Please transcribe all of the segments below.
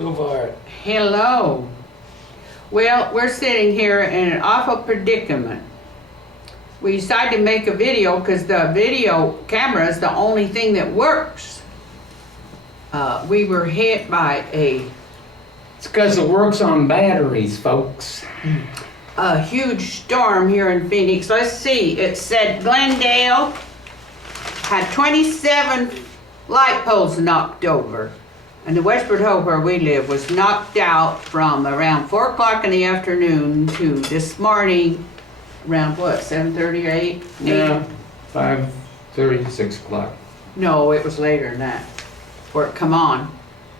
Go for it. Hello. Well, we're sitting here in an awful predicament. We decided to make a video because the video camera is the only thing that works. We were hit by It's because it works on batteries, folks. a huge storm here in Phoenix. Let's see, it said Glendale had 27 light poles knocked over. And the Westward Ho, where we live, was knocked out from around 4 o'clock in the afternoon to this morning, around what, 7:30 or 8? Yeah, 5:30, 6 o'clock. No, it was later than that, before it come on.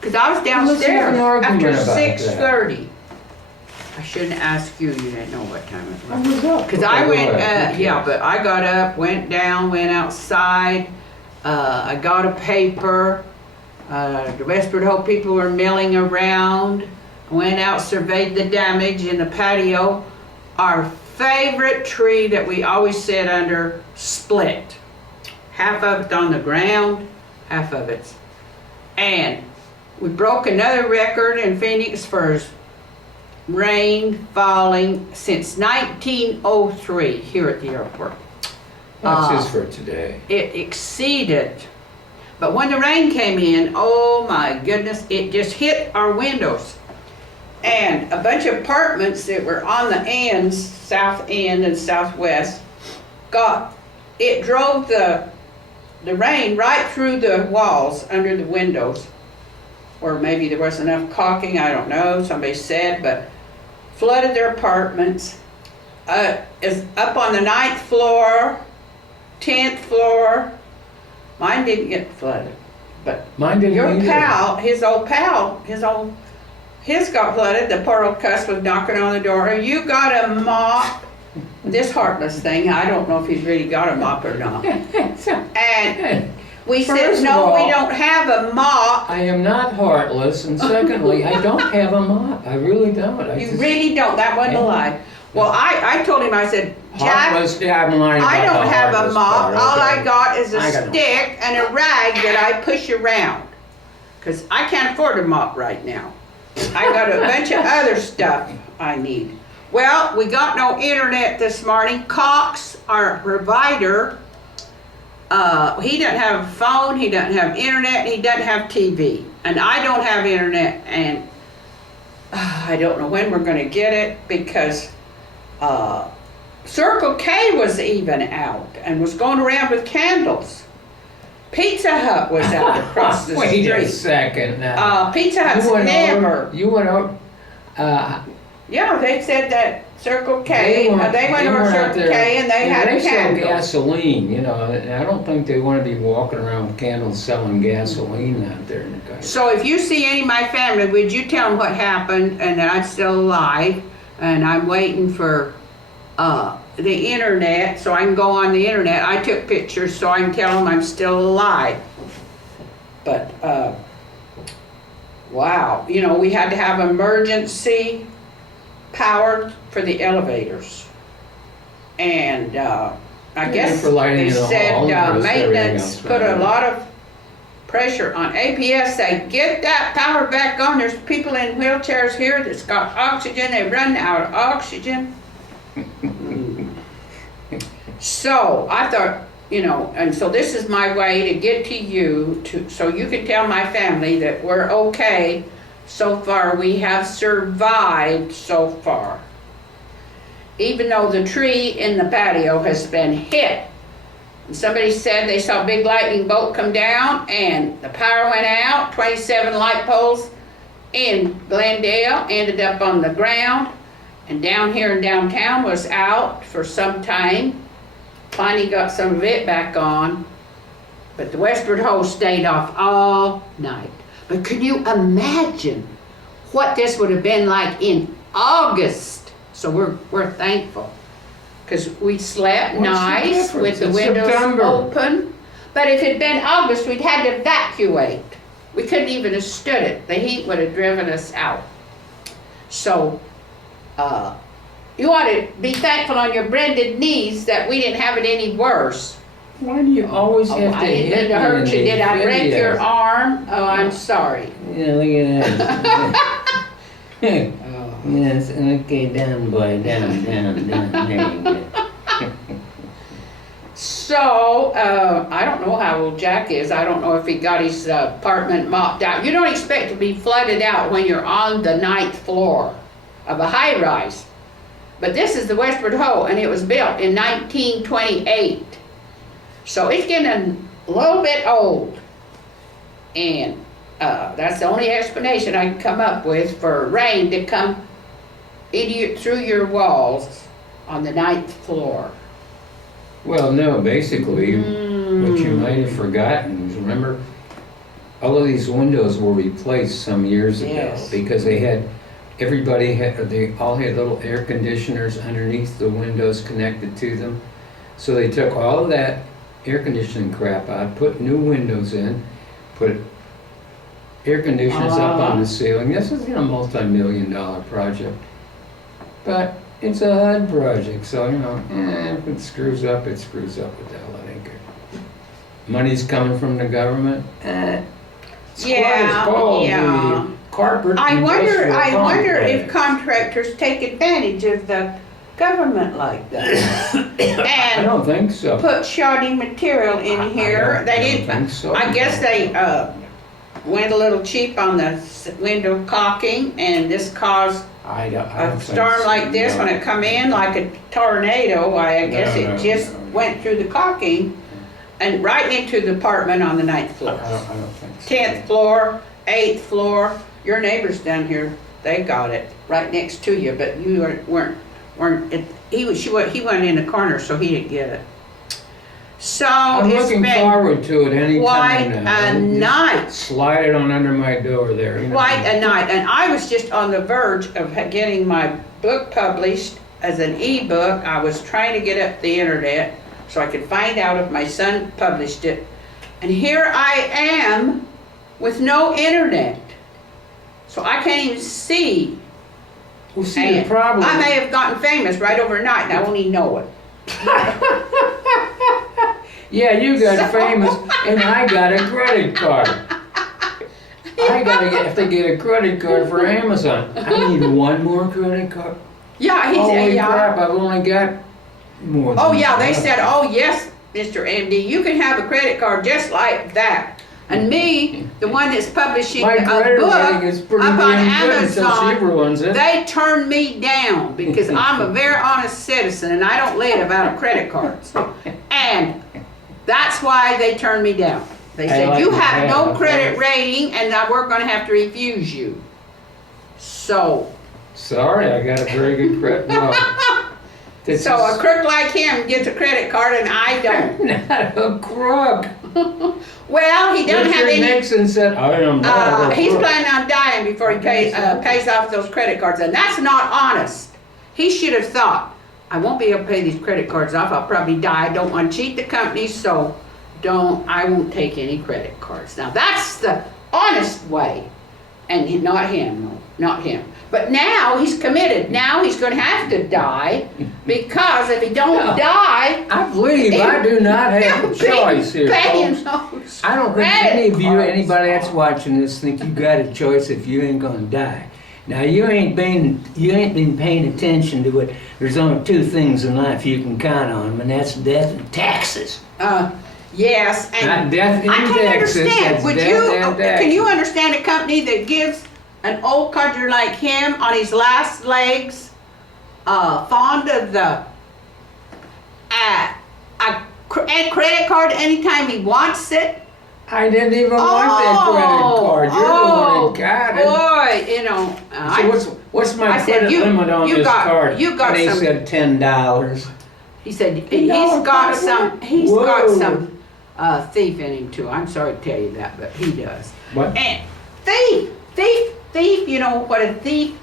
Because I was Let's have downstairs an argument after about that. 6:30. I shouldn't ask you, you didn't know what time it I was. was up. Because I went, yeah, but I got up, went down, went outside, I got a paper. The Westward Ho people were milling around, went out, surveyed the damage in the patio. Our favorite tree that we always sit under split. Half of it on the ground, half of it's. And we broke another record in Phoenix for rain falling since 1903 here at the airport. That's just for today. It exceeded. But when the rain came in, oh my goodness, it just hit our windows. And a bunch of apartments that were on the ends, south end and southwest, it drove the rain right through the walls under the windows. Or maybe there wasn't enough caulking, I don't know, somebody said, but flooded their apartments. It's up on the 9th floor, 10th floor. Mine didn't get flooded, but Mine didn't your either. his got flooded. The poor old cuss was knocking on the door. You got a mop? This heartless thing, I don't know if he's really got a mop or not. And we said, First of no, all, we don't have a mop. I am not heartless, and secondly, I don't have a mop. I really don't. You really don't. That wasn't a lie. Well, I told him, I said, Jack, Heartless, yeah, I'm lying I about don't the have a heartless mop. part, All okay. I got is a I got no- stick and a rag that I push around. Because I can't afford a mop right now. I got a bunch of other stuff I need. Well, we got no internet this morning. Cox, our provider, he doesn't have a phone, he doesn't have internet, he doesn't have TV. And I don't have internet, and I don't know when we're gonna get it because Circle K was even out and was going around with candles. Pizza Hut was out across the Wait a street. second now. Pizza Hut's never. You went over. Yeah, they said that Circle K, they went over Circle K and they had They sell candles. gasoline, you know, and I don't think they want to be walking around with candles selling gasoline out there in the country. So if you see any of my family, would you tell them what happened and that I'm still alive and I'm waiting for the internet so I can go on the internet. I took pictures so I can tell them I'm still alive. But wow, you know, we had to have emergency power for the elevators. And I guess for lighting they in the said hall, and everything maintenance else, put a right. lot of pressure on APS. Say, get that power back on. There's people in wheelchairs here that's got oxygen. They run out of oxygen. So I thought, you know, and so this is my way to get to you, so you can tell my family that we're okay so far. We have survived so far. Even though the tree in the patio has been hit. And somebody said they saw a big lightning bolt come down and the power went out. 27 light poles in Glendale ended up on the ground. And down here in downtown was out for some time. Finally got some of it back on. But the Westward Ho stayed off all night. But can you imagine what this would have been like in August? So we're thankful. Because we slept What's the nice difference? with the It's windows September. open. But if it had been August, we'd had to evacuate. We couldn't even have stood it. The heat would have driven us out. So you ought to be thankful on your bended knees that we didn't have it any worse. Why do you always have to I didn't hit mean to me hurt in you. these Did I break your videos? arm? Oh, I'm sorry. Yeah, look at that. Oh. Yes, okay, down, boy, down, there you go. So, I don't know how old Jack is. I don't know if he got his apartment mopped out. You don't expect to be flooded out when you're on the 9th floor of a high rise. But this is the Westward Ho, and it was built in 1928. So it's getting a little bit old. And that's the only explanation I can come up with for rain to come through your walls on the 9th floor. Well, no, basically, what you might have forgotten is, remember, all of these windows were replaced some years ago Yes. because they all had little air conditioners underneath the windows connected to them. So they took all of that air conditioning crap out, put new windows in, put air conditioners up on the ceiling. This is a multi-million-dollar project. But it's a HUD project, so, if it screws up, it screws up with the hell, it ain't good. Money's coming from the government, Yeah, yeah. Corporate I wonder industrial if contractors take advantage of the government like that. I And don't think so. put shoddy material in here. They I don't didn't, think so. I guess they went a little cheap on the window caulking, and this caused I don't a think storm so, like this, no. when it come in like a tornado, why, I guess No, it no, just no. went through the caulking and right into the apartment on the 9th I floor. don't think so. 10th floor, 8th floor, your neighbors down here, they got it right next to you, but you weren't, he went in the corner, so he didn't get it. So I'm it's looking been forward to it any quite time now. a Just night. Slide it on under my door there. Quite a night, and I was just on the verge of getting my book published as an ebook. I was trying to get up the internet so I could find out if my son published it. And here I am with no internet. So I can't even see. Well, see, the And problem. I may have gotten famous right overnight and I won't even know it. Yeah, you got famous, and I got a credit card. Have to get a credit card for Amazon. I need one more credit card. Yeah, he said, Holy yeah. crap! I've only got more. Oh than yeah, they that. said, oh yes, Mr. MD, you can have a credit card just like that. And me, the one that's publishing My a credit book rating is pretty up on damn good until she Amazon, ruins it. they turned me down because I'm a very honest citizen and I don't live out of credit cards. And that's why they turned me down. They said, like you to have no have credit those. rating and that we're gonna have to refuse you. So, Sorry, I got a very good credit. No. This so a is crook like him gets a credit card and I don't. not a crook. Well, he doesn't have Richard any. Nixon said, I am not a He's crook. planning on dying before he pays off those credit cards, and that's not honest. He should have thought, I won't be able to pay these credit cards off. I'll probably die. I don't want to cheat the company, so I won't take any credit cards. Now that's the honest way, and not him, no, not him. But now he's committed. Now he's going to have to die because if he don't die, I believe I do not have a he'll be choice here, paying folks. those I don't think credit any of you, cards. anybody that's watching this, think you got a choice if you ain't gonna die. Now you ain't been paying attention to it. There's only two things in life you can count on, and that's death and taxes. Yes, and Not death and I can't taxes. understand. That's Would death you? and Can you taxes. understand a company that gives an old codger like him on his last legs, fond of the a credit card anytime he wants it? I didn't even want that credit card. You're the one that got it. Boy, you know. So what's my I said, credit limit on this card? you got and they some- said $10. He said No, he's got some. He's got Whoa. some thief in him too. I'm sorry to tell you that, but he does. What? And thief. You know what a thief?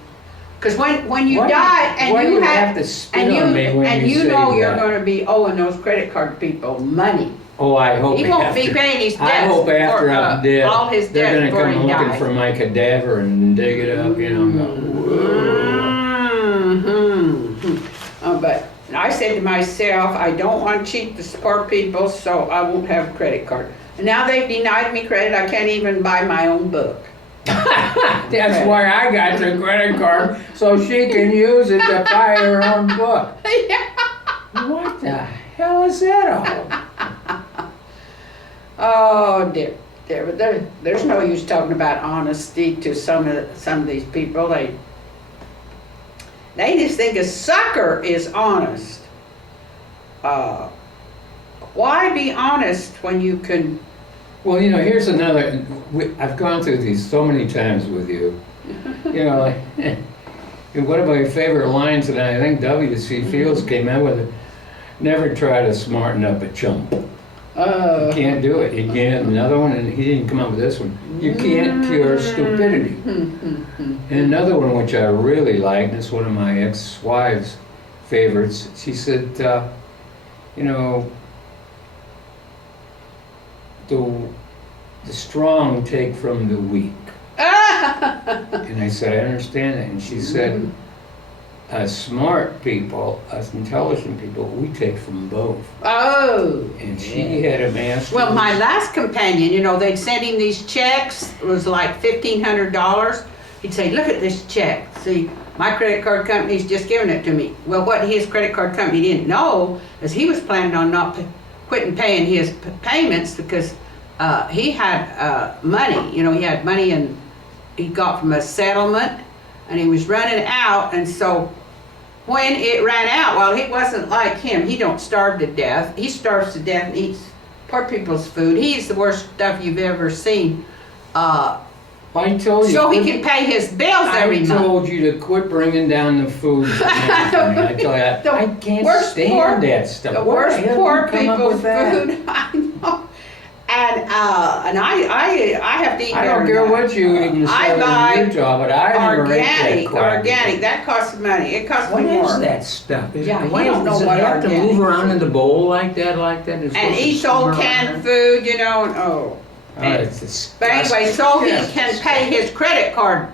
Because when you Why die do and you you have to spit and on me when and you you say know you're that? going to be owing those credit card people money. Oh, I hope He won't be paying his I debts. hope after or, I'm dead, all his they're debts gonna before come he looking dies. for my cadaver and dig it up, and go, whoa. Mhm. Oh, but I said to myself, I don't want to cheat the poor people, so I won't have a credit card. And now they've denied me credit, I can't even buy my own book. That's why I got the credit card, so she can use it to buy her own book. What the hell is that all? Oh dear, there's no use talking about honesty to some of these people. They just think a sucker is honest. Why be honest when you can? Well, you know, here's another. I've gone through these so many times with you. You know, like, one of my favorite lines, and I think W.C. Fields came out with it. Never try to smarten up a chump. You can't do it. You can't. Another one, and he didn't come up with this one. You can't cure stupidity. And another one, which I really liked, and it's one of my ex-wives' favorites. She said, you know, the strong take from the weak. And I said, I understand that. And she said, us smart people, us intelligent people, we take from both. Oh. And she had a master. Well, my last companion, you know, they'd send him these checks. It was like $1,500. He'd say, look at this check. See, my credit card company's just giving it to me. Well, what his credit card company didn't know is he was planning on not quitting paying his payments because he had money. You know, he had money and he got from a settlement and he was running out. And so when it ran out, well, he wasn't like him. He don't starve to death. He starves to death and eats poor people's food. He eats the worst stuff you've ever seen. I told you. So he can pay his bills every month. I told you to quit bringing down the food. I tell you, I can't stand that stuff. The worst poor people's food. I know. And I have to eat. I don't care what you eat in Utah, but I never ate that crap. Organic. That costs money. It costs me more. What is that stuff? Yeah, why don't know what have to organic move around in the bowl like that? And eats old canned food, you know. And, oh. It's disgusting. But anyway, so he can pay his credit card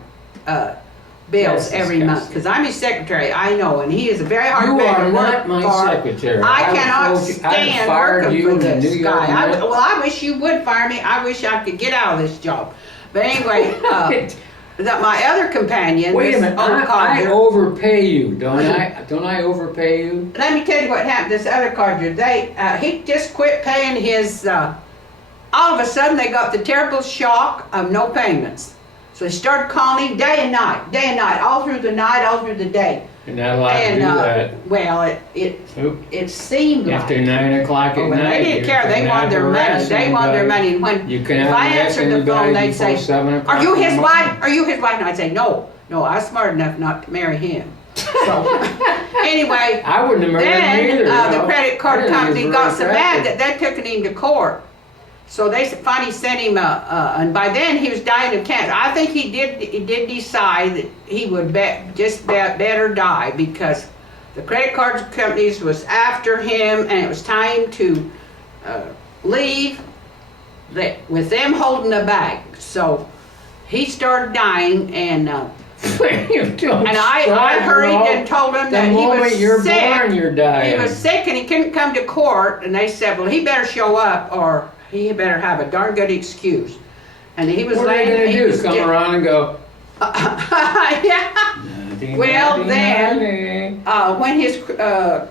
bills every month. Because I'm his secretary, I know, and he is a very hard man to work for. You are not my secretary. I cannot stand working for this guy. Well, I wish you would fire me. I wish I could get out of this job. But anyway, my other companion. Wait a minute, I overpay you, don't I? Don't I overpay you? Let me tell you what happened. This other codger, he just quit paying his. All of a sudden, they got the terrible shock of no payments. So they started calling him day and night, all through the night, all through the day. You're not allowed to do that. Well, it seemed like. After 9 o'clock at night. They didn't care. They wanted their money. They wanted their money. And when if I answered the phone, they'd say, "Are you his wife? Are you his wife?" And I'd say, "No, I'm smart enough not to marry him." So anyway, I wouldn't have married him either. The credit card company got so mad that they took him to court. So they finally sent him, and by then he was dying of cancer. I think he did decide that he would better die because the credit card companies was after him, and it was time to leave with them holding the bag. So he started dying, and I hurried and told him that he was sick. You're dying. He was sick, and he couldn't come to court. And they said, "Well, he better show up, or he better have a darn good excuse." And he was what are they going to do? Come around and go? Yeah. Well, then, when his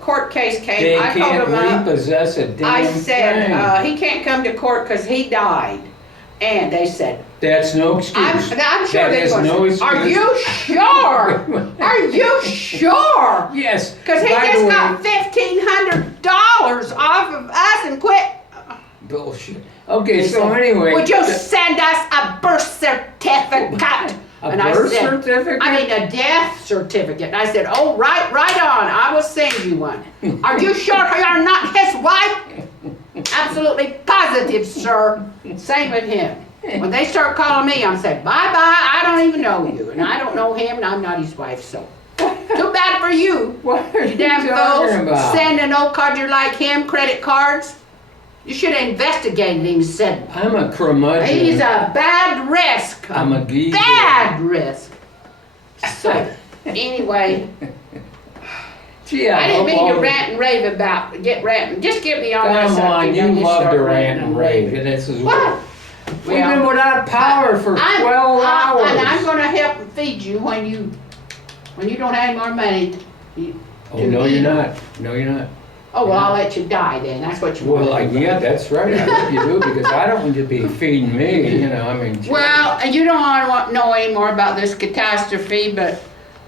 court case came, I called him up. Repossess a damn I said, thing. he can't come to court because he died. And they said, that's no excuse. I'm sure they were. No excuse. Are you sure? Are you sure? Yes. Because he just got $1,500 off of us and quit. Bullshit. Okay, so anyway. Would you send us a birth certificate? A birth certificate? I mean a death certificate. And I said, oh, right on. I will send you one. Are you sure you're not his wife? Absolutely positive, sir. Same with him. When they start calling me, I'm saying, bye-bye, I don't even know you. And I don't know him, and I'm not his wife, so. Too bad for you. What are you damn talking about? Sending old codger like him credit cards. You should have investigated him, said. I'm a curmudgeon. He's a bad risk. I'm a geezer. Bad risk. So, anyway. Gee, I didn't hope mean all to the- rant and rave about, just get me on that Come subject. on, you don't love start to rant and rave, and this is What? We've been without power for 12 hours. And I'm gonna help feed you when you don't have any more money. Oh, no, you're not. No, you're not. Oh, well, I'll let you die then, that's what you want. Well, yeah, that's right. I hope you do, because I don't want you to be feeding me, you know, I mean. gee. Well, you don't want to know any more about this catastrophe, but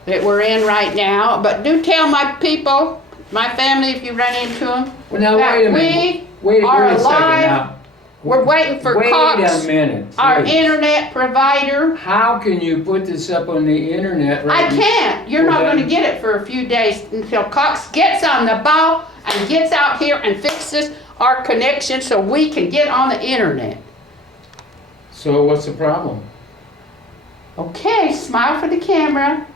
that we're in right now, but do tell my people, my family, if you run into them, Well, now, that wait a minute. Wait are a second alive. now. We're waiting for Wait Cox, a minute. our please. internet provider. How can you put this up on the internet right I can't. You're Well, not then- gonna get it for a few days until Cox gets on the ball and gets out here and fixes our connection so we can get on the internet. So what's the problem? Okay, smile for the camera.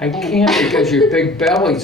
I can't because your big belly's